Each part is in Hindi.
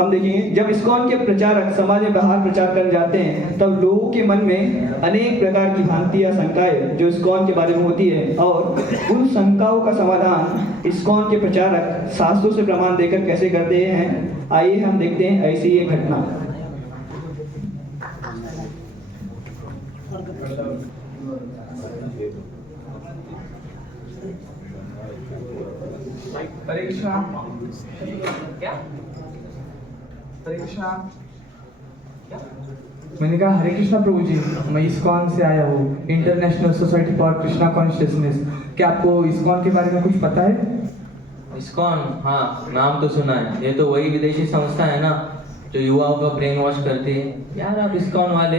हम देखेंगे जब इस्कॉन के प्रचारक समाज में बाहर प्रचार करने जाते हैं तब लोगों के मन में अनेक प्रकार की भ्रांति या शंकाएं जो इस्कॉन के बारे में होती है और उन शंकाओं का समाधान इस्कॉन के प्रचारक शास्त्रों से प्रमाण देकर कैसे करते हैं। आइए हम देखते हैं ऐसी एक घटना। परीक्षा क्या परीक्षा क्या? मैंने कहा हरे कृष्णा प्रभु जी, मैं इस्कॉन से आया हूँ, international society for Krishna consciousness. क्या आपको इस्कॉन के बारे में कुछ पता है? इस्कॉन, हाँ नाम तो सुना है। ये तो वही विदेशी संस्था है ना जो युवाओं का ब्रेन वॉश करती है। यार आप इस्कॉन वाले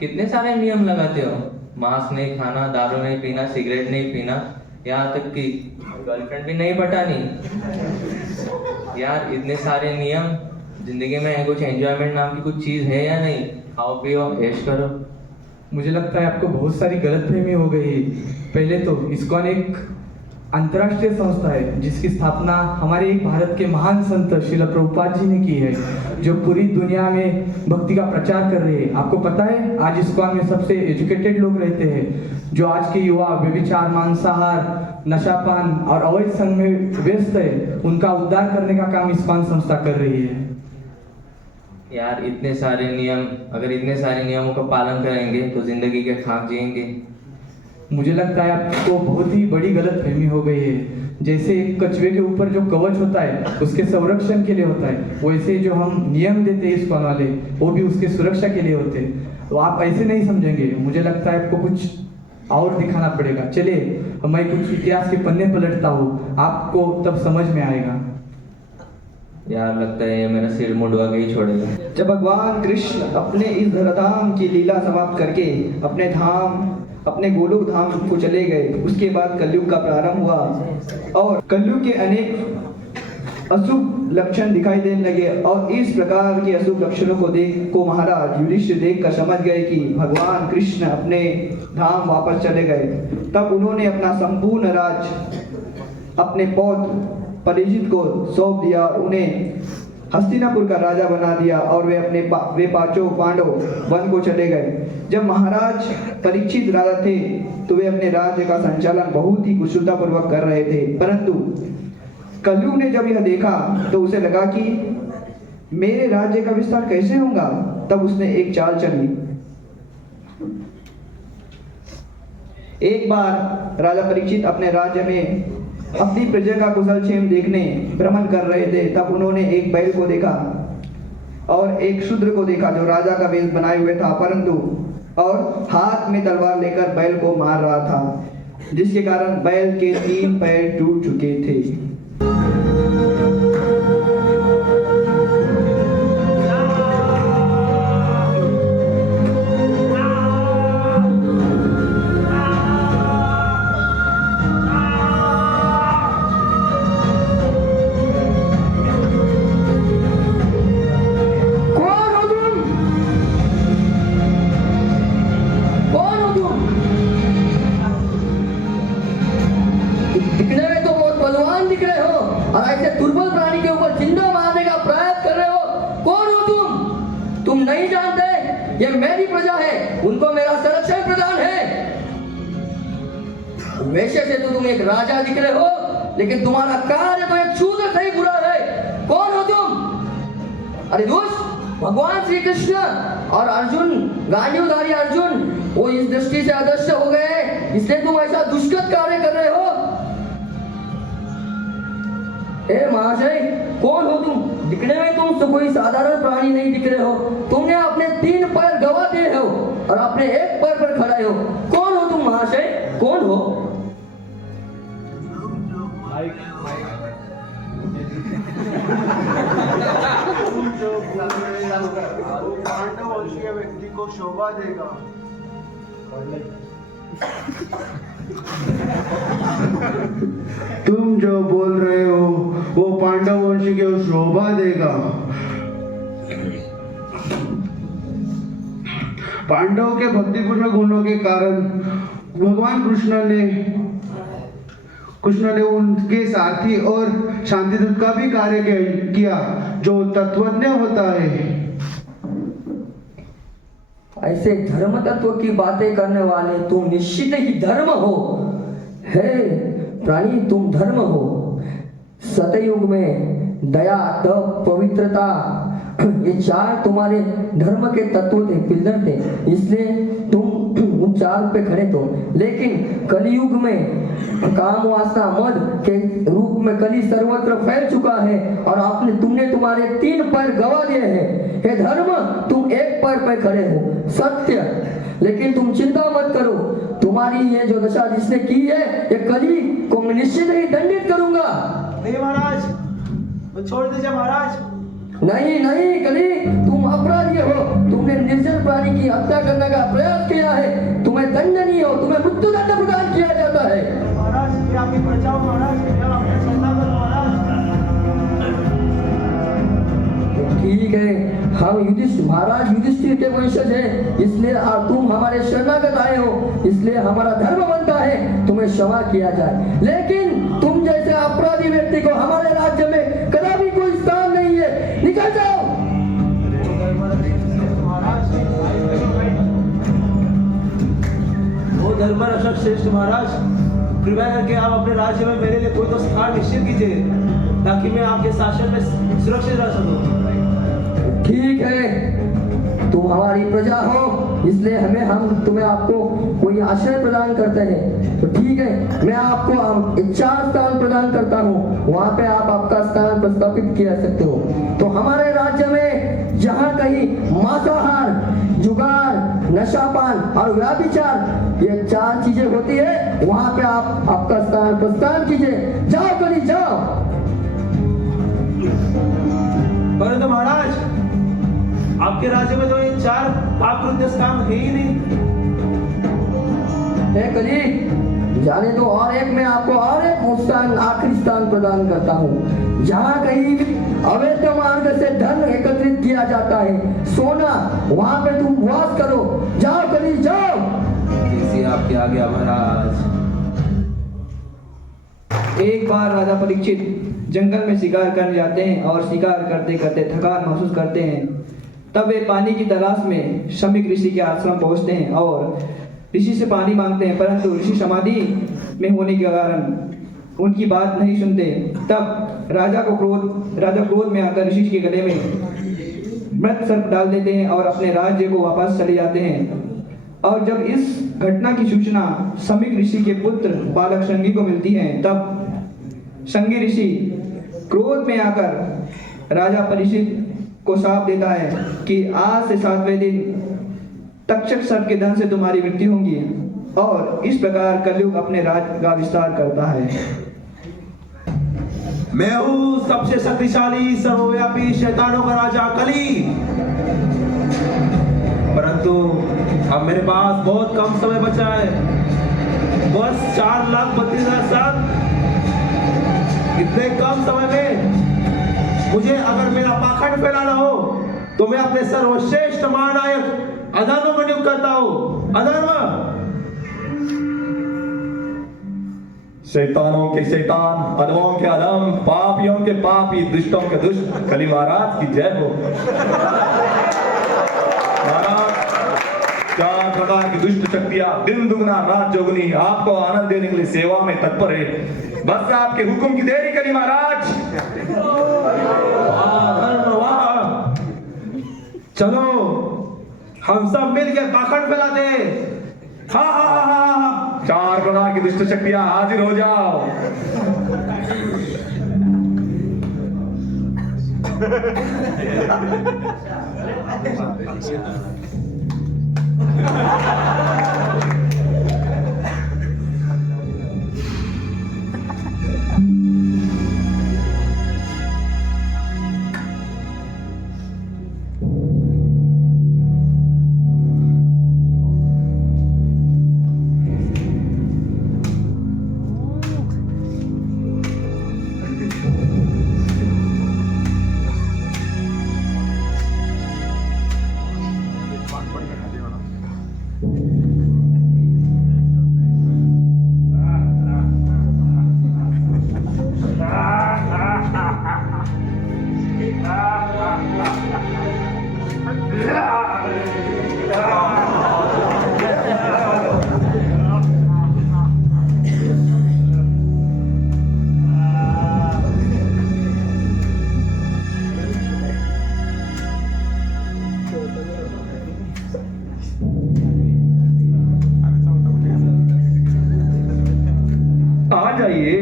कितने सारे नियम लगाते हो, मांस नहीं खाना, दारू नहीं पीना, सिगरेट नहीं पीना, यहाँ तक कि गर्लफ्रेंड भी नहीं पटानी। यार इतने सारे नियम, जिंदगी में कुछ एंजॉयमेंट नाम की कुछ चीज है या नहीं? खाओ पियो ऐश करो। मुझे लगता है आपको बहुत सारी गलतफहमी हो गई है। पहले तो इस्कॉन एक अंतर्राष्ट्रीय संस्था है जिसकी स्थापना हमारे एक भारत के महान संत श्रील प्रभुपाद जी ने की है, जो पूरी दुनिया में भक्ति का प्रचार कर रहे हैं। आपको पता है आज इस्कॉन में सबसे एजुकेटेड लोग रहते हैं, जो आज के युवा व्यभिचार, मांसाहार, नशापान और अवैध संघ में व्यस्त है, उनका उद्धार करने का काम इस्कॉन संस्था कर रही है। यार इतने सारे नियम, अगर इतने सारे नियमों का पालन करेंगे तो जिंदगी के खाक जिएंगे। मुझे लगता है आपको बहुत ही बड़ी गलतफहमी हो गई है। जैसे एक कछुए के ऊपर जो कवच होता है उसके संरक्षण के लिए होता है, वैसे जो हम नियम देते हैं इस्कॉन वाले वो भी उसके सुरक्षा के लिए होते हैं। तो आप ऐसे नहीं समझेंगे, मुझे लगता है आपको कुछ और दिखाना पड़ेगा। चलिए मैं कुछ इतिहास के पन्ने पलटता हूँ, आपको तब समझ में आएगा। यार लगता है ये मेरा सिर मुंडवा के ही छोड़ेगा। जब भगवान कृष्ण अपने इस धराधाम की लीला समाप्त करके अपने गोलोक धाम को चले गए, उसके बाद कलयुग का प्रारंभ हुआ और कलयुग के अनेक अशुभ लक्षण दिखाई देने लगे। और इस प्रकार के अशुभ लक्षणों को महाराज युधिष्ठिर देखकर समझ गए कि भगवान कृष्ण अपने धाम वापस चले गए। तब उन्होंने अपना संपूर्ण राज्य अपने पौत्र परीक्षित को सौंप दिया, उन्हें हस्तिनापुर का राजा बना दिया और वे पांचों पांडव वन को चले गए। जब महाराज परीक्षित राजा थे तो वे अपने राज्य का संचालन बहुत ही कुशलतापूर्वक कर रहे थे, परंतु कलयुग ने जब यह देखा तो उसे लगा कि मेरे राज्य का विस्तार कैसे होगा। तब उसने एक चाल चली। एक बार राजा परीक्षित अपने राज्य में अपनी प्रजा का कुशल क्षेम देखने भ्रमण कर रहे थे। तब उन्होंने एक बैल को देखा और एक शूद्र को देखा जो राजा का वेश बनाए हुए था, परंतु और हाथ में तलवार लेकर बैल को मार रहा था, जिसके कारण बैल के 3 पैर टूट चुके थे। ये मेरी प्रजा है, उनको मेरा संरक्षण प्रदान है। वैसे से तो तुम एक राजा दिख रहे हो, लेकिन तुम्हारा कार्य तो एक शूद्र से ही बुरा है। कौन हो तुम? अरे दोस्त, भगवान श्री कृष्ण और अर्जुन, गांडीवधारी अर्जुन, वो इस दृष्टि से अदृश्य हो गए, इसलिए तुम ऐसा दुष्कृत कार्य कर रहे हो। ए महाशय, कौन हो तुम? दिखने में तुम तो कोई साधारण प्राणी नहीं दिख रहे हो। तुमने अपने 3 पैर गवा दिए हो और अपने 1 पैर पर खड़े हो। कौन हो तुम महाशय? कौन हो? पांडव वंशीय व्यक्ति को शोभा देगा। तुम जो बोल रहे हो वो पांडव वंश को शोभा देगा। पांडव के भक्तिपूर्ण गुणों के कारण भगवान कृष्ण ने उनके सारथी और शांतिदूत का भी कार्य किया। जो तत्वज्ञ होता है। ऐसे धर्म तत्व की बातें करने वाले तुम निश्चित ही धर्म हो। हे प्राणी, तुम धर्म हो। सतयुग में दया, तप, पवित्रता, ये चार तुम्हारे धर्म के तत्व थे, पिलर थे, इसलिए तुम उन चार पे खड़े तो। लेकिन कलयुग में काम, वासना, मद के रूप में कली सर्वत्र फैल चुका है और तुमने तुम्हारे 3 पैर गवा दिए हैं। हे धर्म, तुम एक पैर पे खड़े हो, सत्य। लेकिन तुम चिंता मत करो, तुम्हारी ये जो दशा जिसने की है, ये कली को मैं निश्चित ही दंडित करूंगा। नहीं महाराज, तो छोड़ दीजिए महाराज। नहीं नहीं कली, तुम अपराधी हो। तुमने निर्जन प्राणी की हत्या करने का प्रयास किया है, तुम्हें दंडनीय हो, तुम्हें मृत्यु दंड प्रदान किया जाता है। महाराज, ये आपकी प्रजा हो महाराज, ये आपकी श्रद्धा करो महाराज। ठीक है, हम महाराज युधिष्ठिर के वंशज हैं, इसलिए तुम हमारे शरणागत आए हो, इसलिए हमारा धर्म बनता है तुम्हें क्षमा किया जाए। लेकिन तुम जैसे अपराधी व्यक्ति को हमारे राज्य में कदापि कोई स्थान नहीं है, निकल जाओ। वो धर्मरक्षक श्रेष्ठ महाराज, कृपया करके आप अपने राज्य में मेरे लिए कोई तो स्थान निश्चित कीजिए, ताकि मैं आपके शासन में सुरक्षित रह सकूं। ठीक है, तुम हमारी प्रजा हो, इसलिए हम तुम्हें आपको कोई आश्रय प्रदान करते हैं। तो ठीक है, मैं आपको 4 स्थान प्रदान करता हूँ, वहां पे आप आपका स्थान प्रस्तापित किया सकते हो। तो हमारे राज्य में जहाँ कहीं मांसाहार, जुगार, नशापान और व्याभिचार, ये 4 चीजें होती है, वहां पे आप आपका स्थान प्रस्थान कीजिए। जाओ कली, जाओ। परंतु महाराज, आपके राज्य में तो ये 4 पाप कृत्य स्थान है ही नहीं। हे कली, जाने तो और एक मैं आपको और एक स्थान, आखिरी स्थान प्रदान करता हूँ, जहाँ कहीं अवैध मार्ग से धन एकत्रित किया जाता है, सोना, वहां पे तुम वास करो। जाओ कली, जाओ। जैसी आपकी आज्ञा महाराज। एक बार राजा परीक्षित जंगल में शिकार करने जाते हैं और शिकार करते करते थकान महसूस करते हैं। तब वे पानी की तलाश में शमीक ऋषि के आश्रम पहुंचते हैं और ऋषि से पानी मांगते हैं, परंतु ऋषि समाधि में होने के कारण उनकी बात नहीं सुनते। तब राजा क्रोध में आकर ऋषि के गले में मृत सर्प डाल देते हैं और अपने राज्य को वापस चले जाते हैं। और जब इस घटना की सूचना शमीक ऋषि के पुत्र बालक संगी को मिलती है, तब संगी ऋषि क्रोध में आकर राजा परीक्षित को शाप देता है कि आज से 7वें दिन तक्षक सर्प के धन से तुम्हारी मृत्यु होगी। और इस प्रकार कलयुग अपने राज्य का विस्तार करता है। मैं हूँ सबसे शक्तिशाली, सर्वव्यापी शैतानों का राजा कली। परंतु अब मेरे पास बहुत कम समय बचा है, बस 4,32,000 साल। इतने कम समय में मुझे अगर मेरा पाखंड फैलाना हो, तो मैं अपने सर्वश्रेष्ठ महानायक अधर्म को नियुक्त करता हूँ। अधर्म, शैतानों के शैतान, अधमों के अधम, पापियों के पापी, दुष्टों के दुष्ट, कली महाराज की जय हो। महाराज, 4 प्रकार की दुष्ट शक्तियां दिन दुगना रात चौगुनी आपको आनंद देने के लिए सेवा में तत्पर है। बस आपके हुक्म की देरी करी महाराज। वाह, चलो हम सब मिलकर पाखंड फैलाते हैं। हाँ हाँ हाँ हाँ, 4 प्रकार की दुष्ट शक्तियां हाजिर हो जाओ। आ जाइए।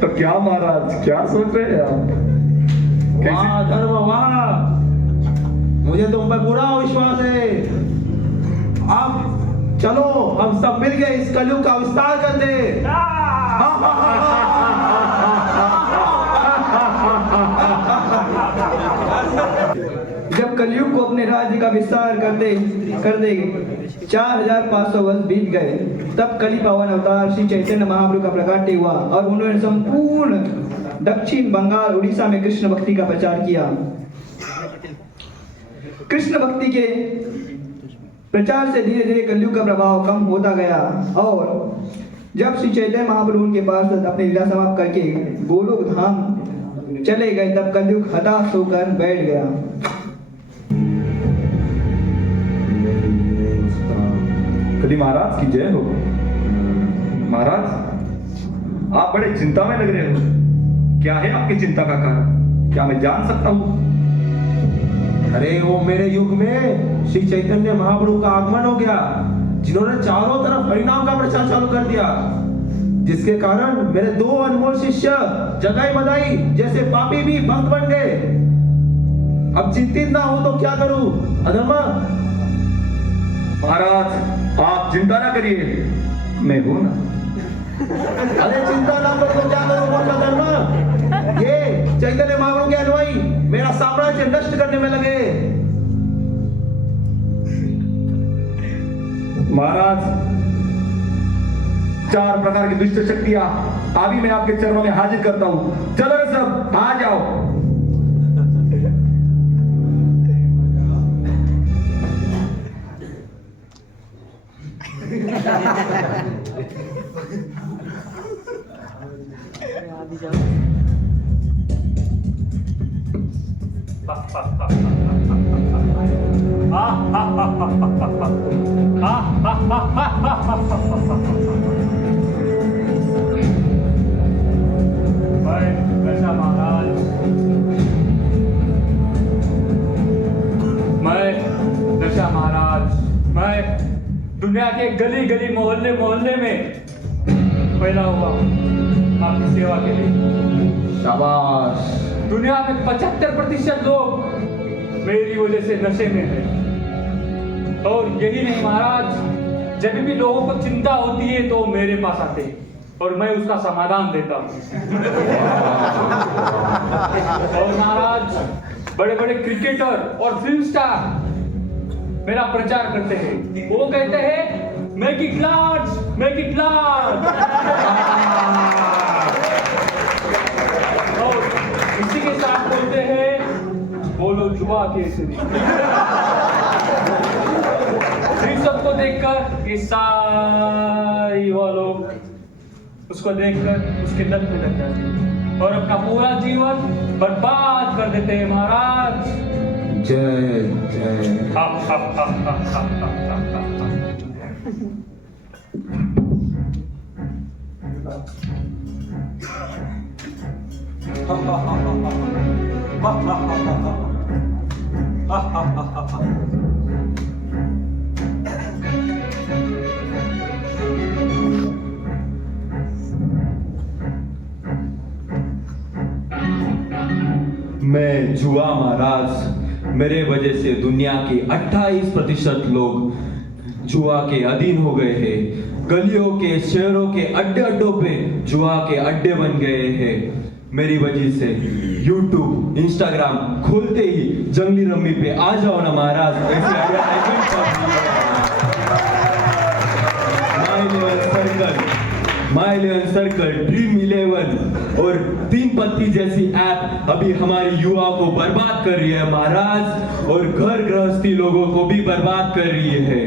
तो क्या महाराज, क्या सोच रहे हैं आप? वाह धर्म वाह, मुझे तुम पर पूरा विश्वास है। अब चलो हम सब मिलके इस कलयुग का विस्तार कर दे। जब कलयुग को अपने राज्य का विस्तार कर दे 4500 वर्ष बीत गए, तब कली पावन अवतार श्री चैतन्य महाप्रभु का प्रकाट्य हुआ और उन्होंने संपूर्ण दक्षिण बंगाल उड़ीसा में कृष्ण भक्ति का प्रचार किया। कृष्ण भक्ति के प्रचार से धीरे धीरे कलयुग का प्रभाव कम होता गया और जब श्री चैतन्य महाप्रभु उनके पास अपनी लीला समाप्त करके गोलोक धाम चले गए, तब कलयुग हताश होकर बैठ गया। कली महाराज की जय हो। महाराज, आप बड़े चिंता में लग रहे हो। क्या है आपकी चिंता का कारण? क्या मैं जान सकता हूँ? अरे वो मेरे युग में श्री चैतन्य महाप्रभु का आगमन हो गया, जिन्होंने चारों तरफ हरिनाम का प्रचार चालू कर दिया, जिसके कारण मेरे 2 अनमोल शिष्य जगाई मदाई जैसे पापी भी भक्त बन गए। अब चिंतित ना हो तो क्या करूं? अधर्मा। महाराज, आप चिंता ना करिए, मैं हूं ना। अरे चिंता ना करो तो क्या करूं? बोल अधर्मा, ये चैतन्य महाप्रभु के अनुयायी मेरा साम्राज्य नष्ट करने में लगे। महाराज, 4 प्रकार की दुष्ट शक्तियां अभी मैं आपके चरणों में हाजिर करता हूं। चलो रे सब, आ जाओ। मैं दुनिया के गली गली मोहल्ले मोहल्ले में फैला हुआ आपकी सेवा के लिए। शाबाश। दुनिया में 75% लोग मेरी वजह से नशे में हैं। और यही नहीं महाराज, जब भी लोगों को चिंता होती है तो मेरे पास आते हैं और मैं उसका समाधान देता हूँ। और महाराज, बड़े बड़े क्रिकेटर और फिल्म स्टार मेरा प्रचार करते हैं। वो कहते हैं make it large, make it large. और इसी के साथ बोलते हैं बोलो जुआ केसरी। इन सबको देखकर ये सारे युवा लोग उसको देखकर उसके लत में लग जाते हैं और अपना पूरा जीवन बर्बाद कर देते हैं महाराज। जय जय। मैं जुआ महाराज, मेरे वजह से दुनिया के 28% लोग जुआ के अधीन हो गए हैं। गलियों के शहरों के अड्डे अड्डों पे जुआ के अड्डे बन गए हैं। मेरी वजह से YouTube, Instagram खोलते ही जंगली रम्मी पे आ जाओ ना महाराज, ऐसे माई11 सर्कल, Dream11 और 3 पत्ती जैसी ऐप अभी हमारी युवा को बर्बाद कर रही है महाराज, और घर गृहस्थी लोगों को भी बर्बाद कर रही है।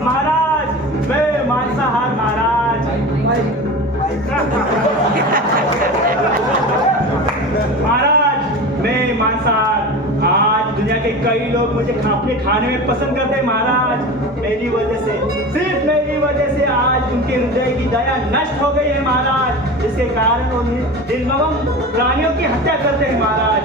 महाराज मैं मांसाहार महाराज। महाराज मैं मांसाहार। आज दुनिया के कई लोग मुझे अपने खाने में पसंद करते हैं महाराज। मेरी वजह से, सिर्फ मेरी वजह से आज उनके हृदय की दया नष्ट हो गई है महाराज, जिसके कारण वो निर्मम प्राणियों की हत्या करते हैं महाराज।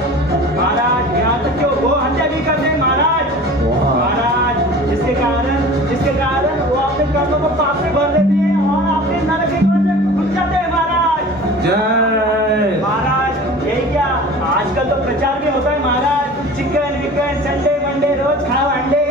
महाराज यहाँ तक कि वो हत्या भी करते हैं महाराज। महाराज जिसके कारण वो अपने कर्मों को पाप में भर देते हैं और अपने नरक के में घुस जाते हैं महाराज। जय महाराज यही क्या, आजकल तो प्रचार भी होता है महाराज, चिकन विकन संडे मंडे रोज खाओ अंडे।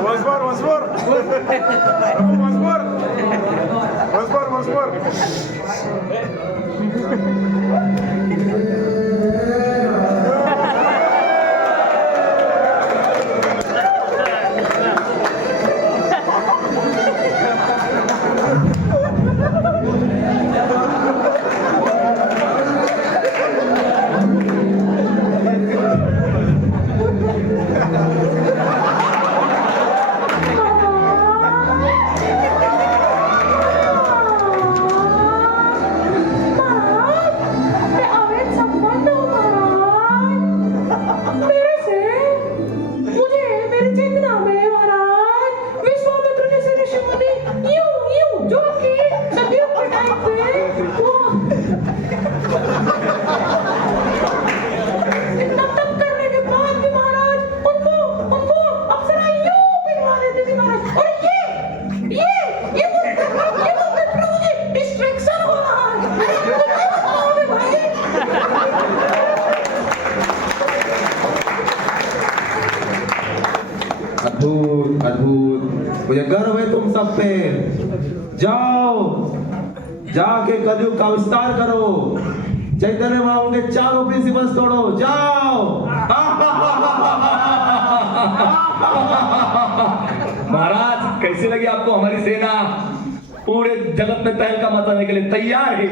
Once more. अद्भुत, मुझे गर्व है तुम सब पे। जाओ जाके कलयुग का विस्तार करो, चैतन्य महाप्रभु के चारों प्रिंसिपल्स तोड़ो। जाओ। महाराज कैसी लगी आपको हमारी सेना? पूरे जगत में तहलका मचाने के लिए तैयार है।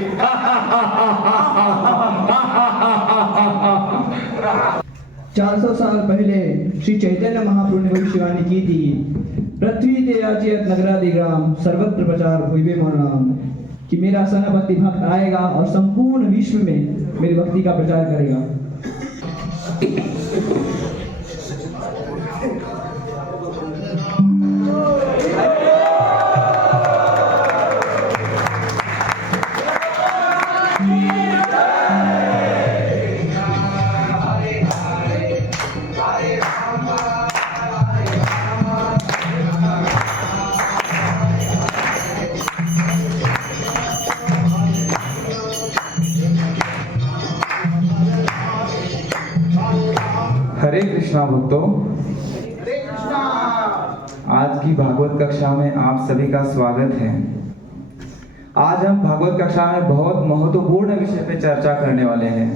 400 साल पहले श्री चैतन्य महाप्रभु ने भविष्यवाणी की थी, पृथ्वी ते याचयत नगरादिग्राम सर्वत्र प्रचार हुइबे मोर नाम, कि मेरा सनाभक्ति भक्त आएगा और संपूर्ण विश्व में मेरी भक्ति का प्रचार करेगा। हरे कृष्णा भक्तों, आज की भागवत कक्षा में आप सभी का स्वागत है। आज हम भागवत कक्षा में बहुत महत्वपूर्ण विषय पे चर्चा करने वाले हैं।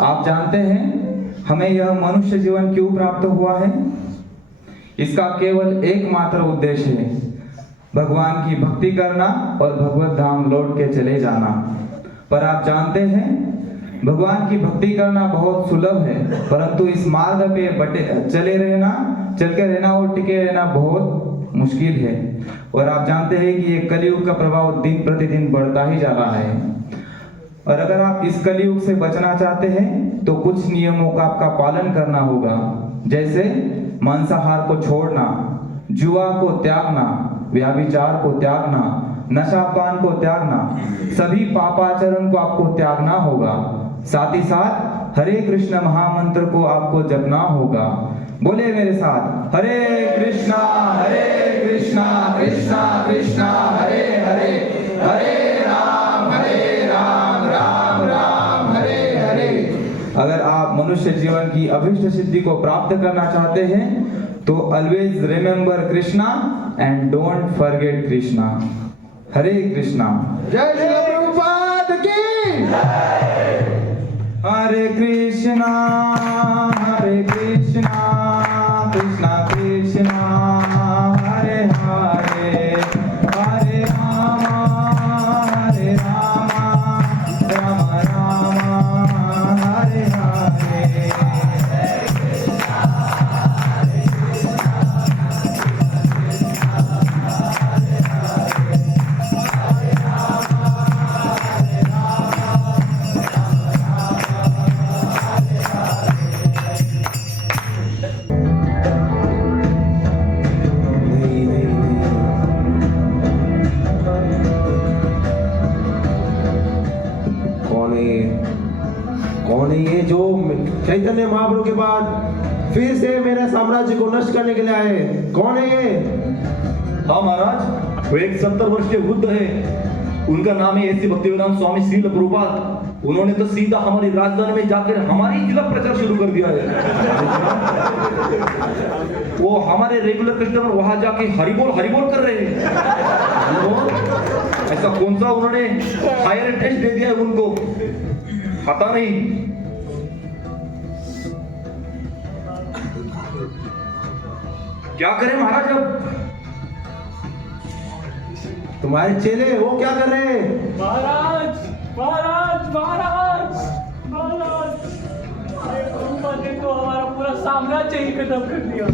आप जानते हैं हमें यह मनुष्य जीवन क्यों प्राप्त हुआ है? इसका केवल एकमात्र उद्देश्य है, भगवान की भक्ति करना और भगवत धाम लौट के चले जाना। पर आप जानते हैं भगवान की भक्ति करना बहुत सुलभ है, परंतु इस मार्ग पे चल के रहना और टिके रहना बहुत मुश्किल है। और आप जानते हैं कि ये कलयुग का प्रभाव दिन प्रतिदिन बढ़ता ही जा रहा है। और अगर आप इस कलयुग से बचना चाहते हैं तो कुछ नियमों का आपका पालन करना होगा। जैसे मांसाहार को छोड़ना, जुआ को त्यागना, व्याभिचार को त्यागना, नशापान को त्यागना, सभी पापाचरण को आपको त्यागना होगा। साथ ही साथ हरे कृष्ण महामंत्र को आपको जपना होगा। बोले मेरे साथ, हरे कृष्णा कृष्णा कृष्णा हरे हरे, हरे राम राम राम हरे हरे। अगर आप मनुष्य जीवन की अभीष्ट सिद्धि को प्राप्त करना चाहते हैं तो always remember Krishna and don't forget Krishna. Hare Krishna. जय श्री प्रभुपाद की। हरे कृष्णा कृष्णा कृष्णा हरे हरे, हरे राम राम राम हरे हरे। कौन है ये जो चैतन्य महाप्रभु के बाद फिर से मेरे साम्राज्य को नष्ट करने के लिए आए? कौन है ये? हाँ महाराज, वो एक 70 वर्षीय बुद्ध है। उनका नाम है ऐसी भक्तिवेदांत स्वामी श्रील प्रभुपाद। उन्होंने तो सीधा हमारी राजधानी में जाकर हमारी जिला प्रचार शुरू कर दिया है। वो हमारे रेगुलर कस्टमर वहां जाके हरिबोल कर रहे हैं। ऐसा कौन सा उन्होंने हायर टेस्ट दे दिया है उनको, पता नहीं। क्या करें महाराज अब? तुम्हारे चेले वो क्या कर रहे हैं? महाराज महाराज महाराज महाराज, अरे प्रभुपाद ने तो हमारा पूरा साम्राज्य ही खत्म कर दिया।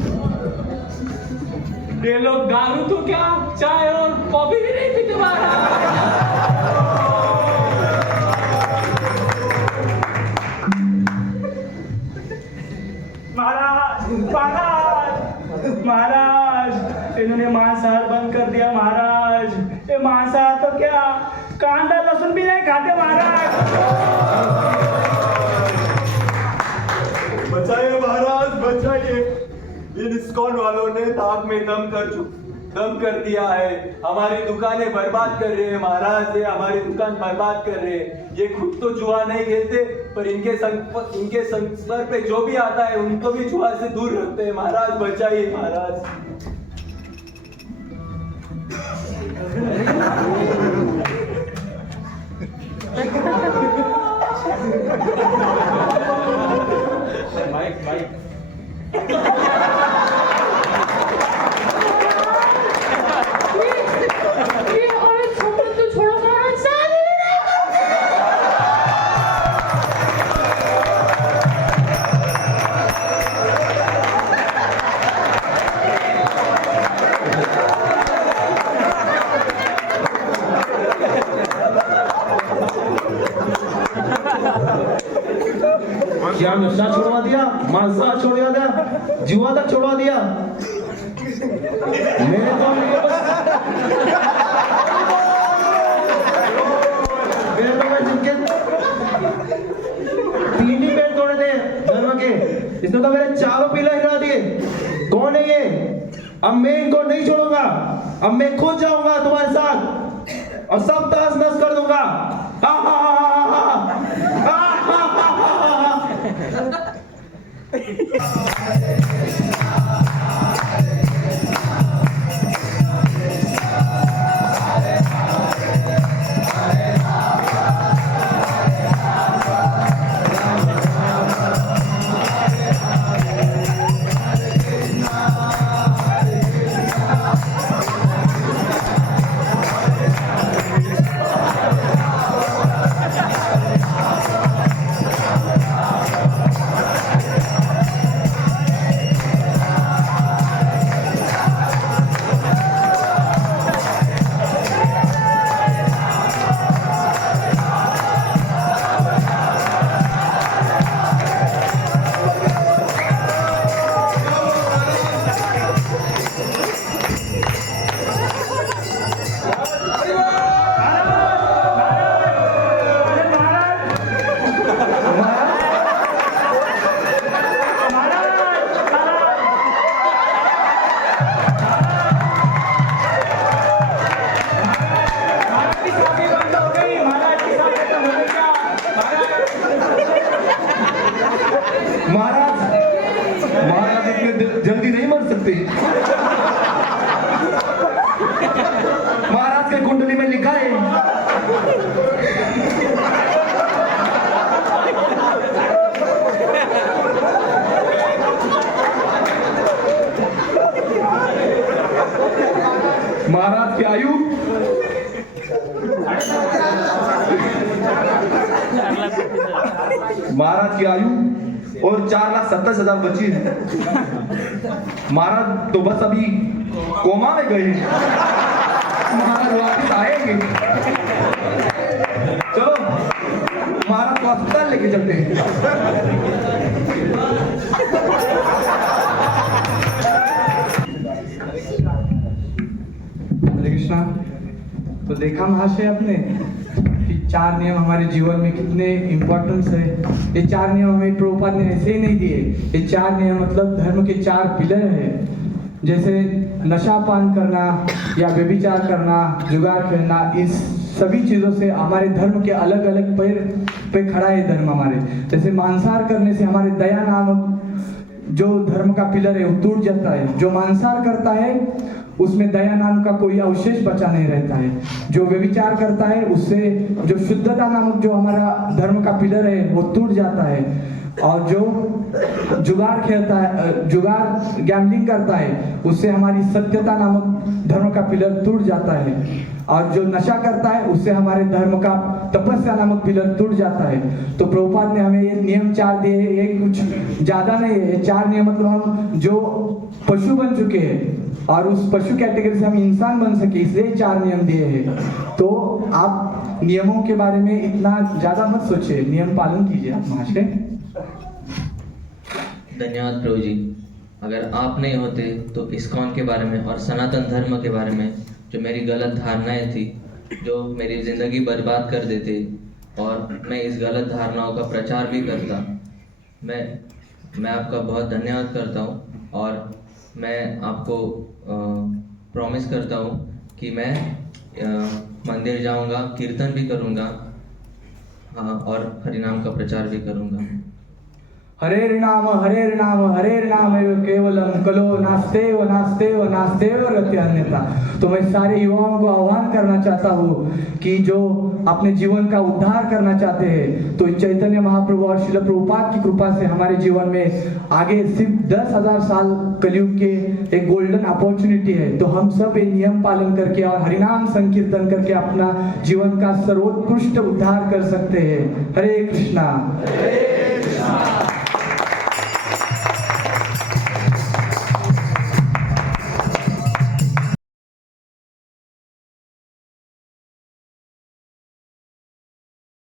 ये लोग दारू तो क्या, चाय और कॉफी भी नहीं पीते महाराज, इन्होंने मांसाहार बंद कर दिया महाराज। ये मांसाहार तो क्या, कांदा लहसुन भी नहीं खाते महाराज। बचाइए महाराज, बचाइए। इन इस्कॉन वालों ने ताक में दम कर दिया है। हमारी दुकानें बर्बाद कर रहे हैं महाराज, ये हमारी दुकान बर्बाद कर रहे हैं। ये खुद तो जुआ नहीं खेलते, पर इनके संस्पर्श पे जो भी आता है उनको भी जुआ से दूर रखते हैं महाराज। बचाइए महाराज। माइक क्या नशा छोड़वा दिया, मांसाहार छोड़वा दिया, जुआ तक छोड़वा दिया। मेरे तो जिनके 3 ही पेड़ तोड़े थे धर्म के, इसने तो मेरे 4 पीला हिला दिए। कौन है ये? अब मैं इनको नहीं छोड़ूंगा। अब मैं खुद जाऊंगा तुम्हारे साथ और सब तहस नस कर दूंगा। महाराज इतने जल्दी नहीं मर सकते। महाराज के कुंडली में लिखा है महाराज की आयु महाराज की आयु और 4,70,000 बची है। महाराज तो बस अभी कोमा में गए हैं। महाराज वापस आएंगे। चलो महाराज को अस्पताल लेके चलते हैं। हरे कृष्णा। तो देखा महाशय आपने कि 4 नियम हमारे जीवन में कितने इम्पोर्टेंस है। ये 4 नियम हमें प्रभुपाद ने ऐसे ही नहीं दिए। ये 4 नियम मतलब धर्म के 4 पिलर है। जैसे नशा पान करना या व्यभिचार करना, जुगार खेलना, इस सभी चीज़ों से हमारे धर्म के अलग अलग पैर पे खड़ा है धर्म हमारे। जैसे मांसाहार करने से हमारे दया नामक जो धर्म का पिलर है वो टूट जाता है। जो मांसाहार करता है उसमें दया नाम का कोई अवशेष बचा नहीं रहता है। जो व्यभिचार करता है उससे जो शुद्धता नामक जो हमारा धर्म का पिलर है वो टूट जाता है। और जो जुगार खेलता है, जुगार गैम्बलिंग करता है, उससे हमारी सत्यता नामक धर्म का पिलर टूट जाता है। और जो नशा करता है उससे हमारे धर्म का तपस्या नामक पिलर टूट जाता है। तो प्रभुपाद ने हमें ये नियम 4 दिए हैं। ये कुछ ज्यादा नहीं है। ये 4 नियम मतलब हम जो पशु बन चुके हैं और उस पशु कैटेगरी से हम इंसान बन सके, इसलिए 4 नियम दिए हैं। तो आप नियमों के बारे में इतना ज्यादा मत सोचिए, नियम पालन कीजिए आप महाशय। धन्यवाद प्रभु जी। अगर आप नहीं होते तो इस्कॉन के बारे में और सनातन धर्म के बारे में जो मेरी गलत धारणाएं थी, जो मेरी ज़िंदगी बर्बाद कर देते, और मैं इस गलत धारणाओं का प्रचार भी करता। मैं आपका बहुत धन्यवाद करता हूँ और मैं आपको प्रॉमिस करता हूँ कि मैं मंदिर जाऊँगा, कीर्तन भी करूँगा और हरिनाम का प्रचार भी करूँगा। हरे नाम केवलम कलो नास्तेव नास्तेव नास्तेव गत्यन्यथा। तो मैं सारे युवाओं को आह्वान करना चाहता हूँ कि जो अपने जीवन का उद्धार करना चाहते हैं तो चैतन्य महाप्रभु और श्रील प्रभुपाद की कृपा से हमारे जीवन में आगे सिर्फ 10,000 साल कलयुग के एक गोल्डन अपॉर्चुनिटी है। तो हम सब ये नियम पालन करके और हरिनाम संकीर्तन करके अपना जीवन का सर्वोत्कृष्ट उद्धार कर सकते हैं। हरे कृष्णा।